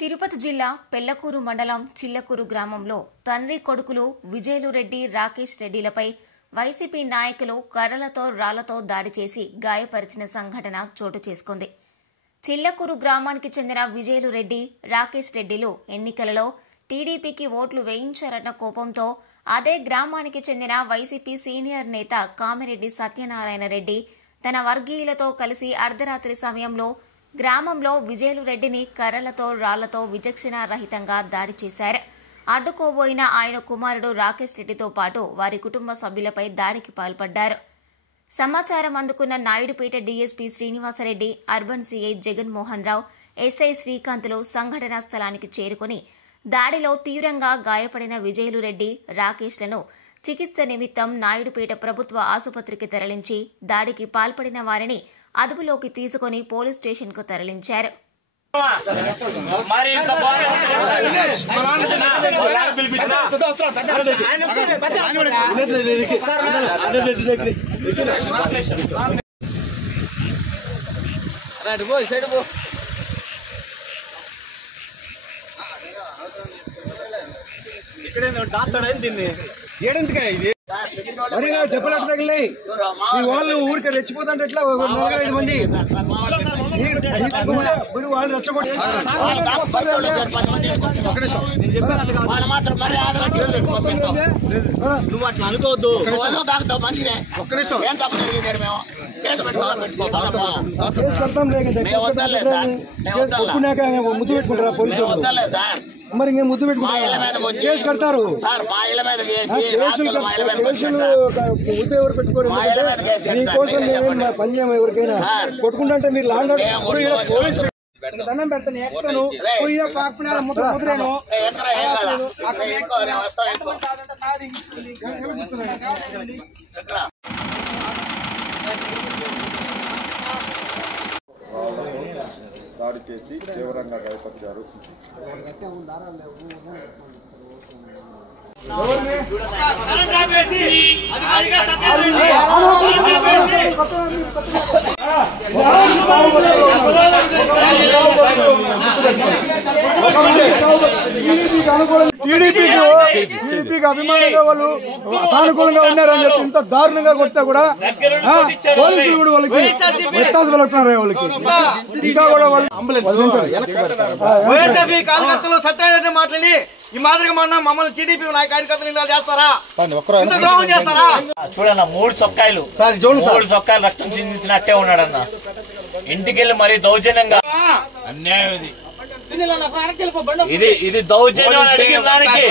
తిరుపతి జిల్లా పెళ్లకూరు మండలం చిల్లకూరు గ్రామంలో తండ్రి కొడుకులు విజయలు రెడ్డి రాకేష్ రెడ్డిలపై వైసీపీ నాయకులు కర్రలతో రాళ్లతో దాడి చేసి గాయపరిచిన సంఘటన చోటు చేసుకుంది. చిల్లకూరు గ్రామానికి చెందిన విజయలు రెడ్డి రాకేష్ రెడ్డిలు ఎన్నికలలో టీడీపీకి ఓట్లు వేయించారన్న కోపంతో అదే గ్రామానికి చెందిన వైసీపీ సీనియర్ నేత కామిరెడ్డి సత్యనారాయణ రెడ్డి తన వర్గీయులతో కలిసి అర్ధరాత్రి సమయంలో గ్రామంలో విజయలు రెడ్డిని కర్రలతో రాళ్లతో విచక్షణారహితంగా దాడి చేశారు. అడ్డుకోబోయిన ఆయన కుమారుడు రాకేష్ రెడ్డితో పాటు వారి కుటుంబ సభ్యులపై దాడికి పాల్పడ్డారు. సమాచారం అందుకున్న Naidupeta DSP Srinivasa Reddy, urban CI Jaganmohan Rao, SI శ్రీకాంత్లు సంఘటనా స్థలానికి చేరుకుని దాడిలో తీవ్రంగా గాయపడిన విజయలు రెడ్డి, రాకేష్లను చికిత్స నిమిత్తం నాయుడుపేట ప్రభుత్వ ఆసుపత్రికి తరలించి దాడికి పాల్పడిన వారిని అదుపులోకి తీసుకుని పోలీస్ స్టేషన్ కు తరలించారు. దెబ్బలు తగిలినాయి. మీ వాళ్ళు ఊరికి రెచ్చిపోతుంటే ఎట్లా 4-5 మంది వాళ్ళు రెచ్చగొట్టి నువ్వు అట్లా అనుకోవద్దు. కేసు కడతాం లేకున్నాక ముద్దు పెట్టుకుంటారా పోలీసులు? మరి ఇంకేం ముద్దు పెట్టుకుంటారు, కేసు కడతారు. కేసులు ముద్దు ఎవరు పెట్టుకోరు. మీకోసం మేమేం పని చేయము. ఎవరికైనా కొట్టుకుంటే మీరు లాండ్ పోలీసు దండం పెడతాను, ఎక్కను పాకున ముద్రేను దాడి చేసి తీవ్రంగా గాయపరిచారు. టీడీపీకి అభిమానంగా వాళ్ళు సానుకూలంగా ఉన్నారని చెప్పి ఇంత దారుణంగా కొడితే కూడా పోలీసులు కూడా వాళ్ళకి వ్యత్యాసం వెళ్తున్నారు. వాళ్ళకి ఇంకా కూడా వైఎస్ఆర్సీపీ కార్యకర్తలు సత్యాన్ని మాట్లాడి ఈ మాదిరిగా మమ్మల్ని టీడీపీ కార్యకర్తలు ఇలా చేస్తారా? ఇంత ద్రోహం చేస్తారా? చూడన్న 3 సొక్కాయలు రక్తం చిందించినట్టే ఉన్నాడన్న. ఇంటికెళ్ళి మరీ దౌర్జన్యంగా అన్యాయం ఇది దౌర్జన్యం అడిగిన దానికి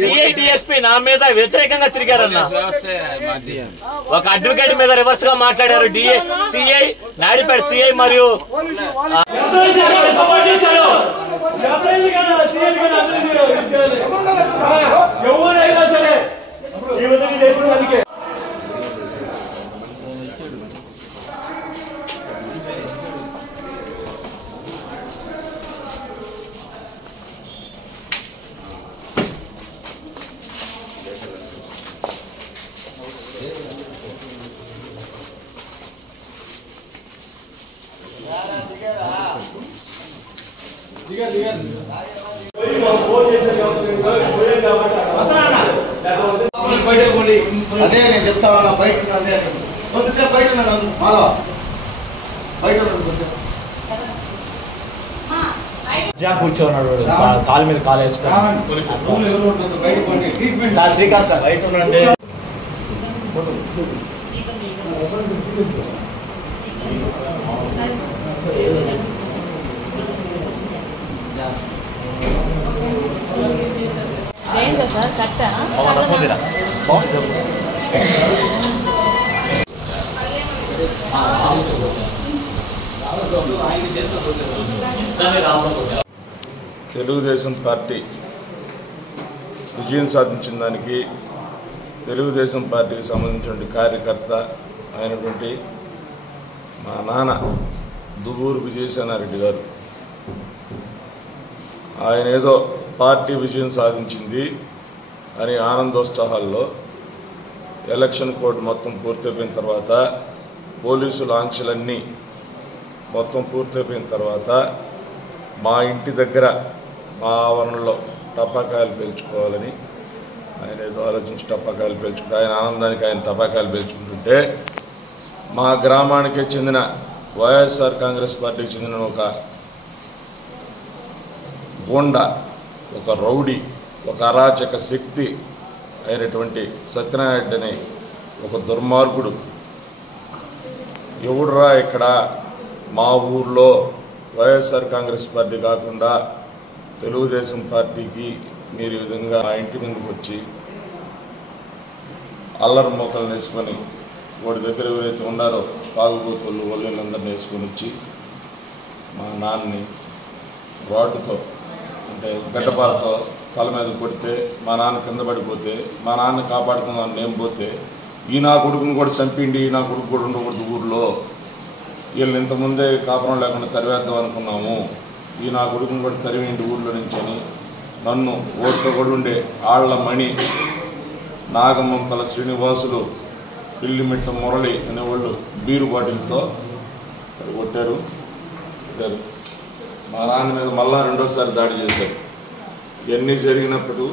సిఐ డిఎస్పీ నా మీద వ్యతిరేకంగా తిరిగారన్న. ఒక అడ్వకేట్ మీద రివర్స్ గా మాట్లాడారు. సిఐ నాయుడుపేట సిఐ మరియు అదే నేను చెప్తా ఉన్నా. బయట కొద్దిసేపు బయట కూర్చోన్నాడు, కాలు మీద కాలు వేసుకున్నాడు. శ్రీకాంత్ సార్ బయట ఉండండి. సార్ కట్టానా తెలుగుదేశం పార్టీ విజయం సాధించిన దానికి తెలుగుదేశం పార్టీకి సంబంధించిన కార్యకర్త అయినటువంటి మా నాన్న దువ్వూరు విజయసేనారెడ్డి గారు ఆయన ఏదో పార్టీ విజయం సాధించింది అని ఆనందోత్సాహాల్లో ఎలక్షన్ కోడ్ మొత్తం పూర్తయిపోయిన తర్వాత పోలీసుల ఆంక్షలన్నీ మొత్తం పూర్తయిపోయిన తర్వాత మా ఇంటి దగ్గర మా ఆవరణలో టపాకాయలు పేల్చుకోవాలని ఆయన ఏదో ఆలోచించి టపాకాయలు పేల్చుకుంటే ఆయన ఆనందానికి ఆయన టపాకాయలు పేల్చుకుంటుంటే మా గ్రామానికి చెందిన వైఎస్ఆర్ కాంగ్రెస్ పార్టీకి చెందిన ఒక గోండా, ఒక రౌడీ, ఒక అరాచక శక్తి అయినటువంటి సత్యనారాయణ అనే ఒక దుర్మార్గుడు ఎవడురా ఇక్కడ మా ఊర్లో వైఎస్ఆర్ కాంగ్రెస్ పార్టీ కాకుండా తెలుగుదేశం పార్టీకి మీరు ఈ విధంగా ఆ ఇంటి ముందుకు వచ్చి అల్లరి మోకలను వేసుకొని వాడి దగ్గర ఎవరైతే ఉన్నారో తాగుబోతులు వాళ్ళందరినీ వేసుకొని వచ్చి మా నాన్నని రాడ్డుతో అంటే గడ్డపారతో తల మీద కొడితే మా నాన్న కింద పడిపోతే మా నాన్న కాపాడుకుందాం నేను పోతే ఈ నా కొడుకుని కూడా చంపిండి, ఈ నా కొడుకు కూడా ఉండకూడదు ఊర్లో, వీళ్ళని ఇంతకుముందే కాపురం లేకుండా తరివేద్దాం అనుకున్నాము, ఈ నా కొడుకుని కూడా తరివేయండి ఊళ్ళో నుంచి అని నన్ను ఓట్తో కూడా ఉండే ఆళ్ల మణి, నాగమంపల శ్రీనివాసులు, పిల్లిమిట్ట మురళి అనేవాళ్ళు బీరు బాటిల్తో కొట్టారు. మా నాన్న మీద మళ్ళా రెండోసారి దాడి చేశారు. ఇవన్నీ జరిగినప్పుడు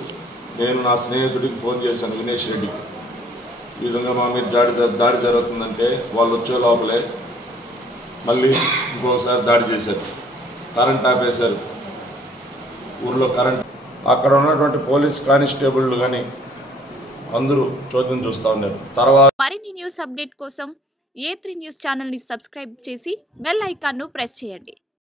నేను నా స్నేహితుడికి ఫోన్ చేశాను, వినేష్ రెడ్డికి, ఈ విధంగా మా మీద దాడి జరుగుతుందంటే వాళ్ళు వచ్చే లోపలే మళ్ళీ ఇంకోసారి దాడి చేశారు, కరెంట్ ఆపేశారు, ఊర్లో కరెంట్. అక్కడ ఉన్నటువంటి పోలీస్ కానిస్టేబుళ్ళు కానీ అందరూ చోద్యం చూస్తూ ఉన్నారు. తర్వాత మరిన్ని న్యూస్ అప్డేట్ కోసం A3 న్యూస్ ఛానల్ని సబ్స్క్రైబ్ చేసి బెల్ ఐకాన్ను ప్రెస్ చేయండి.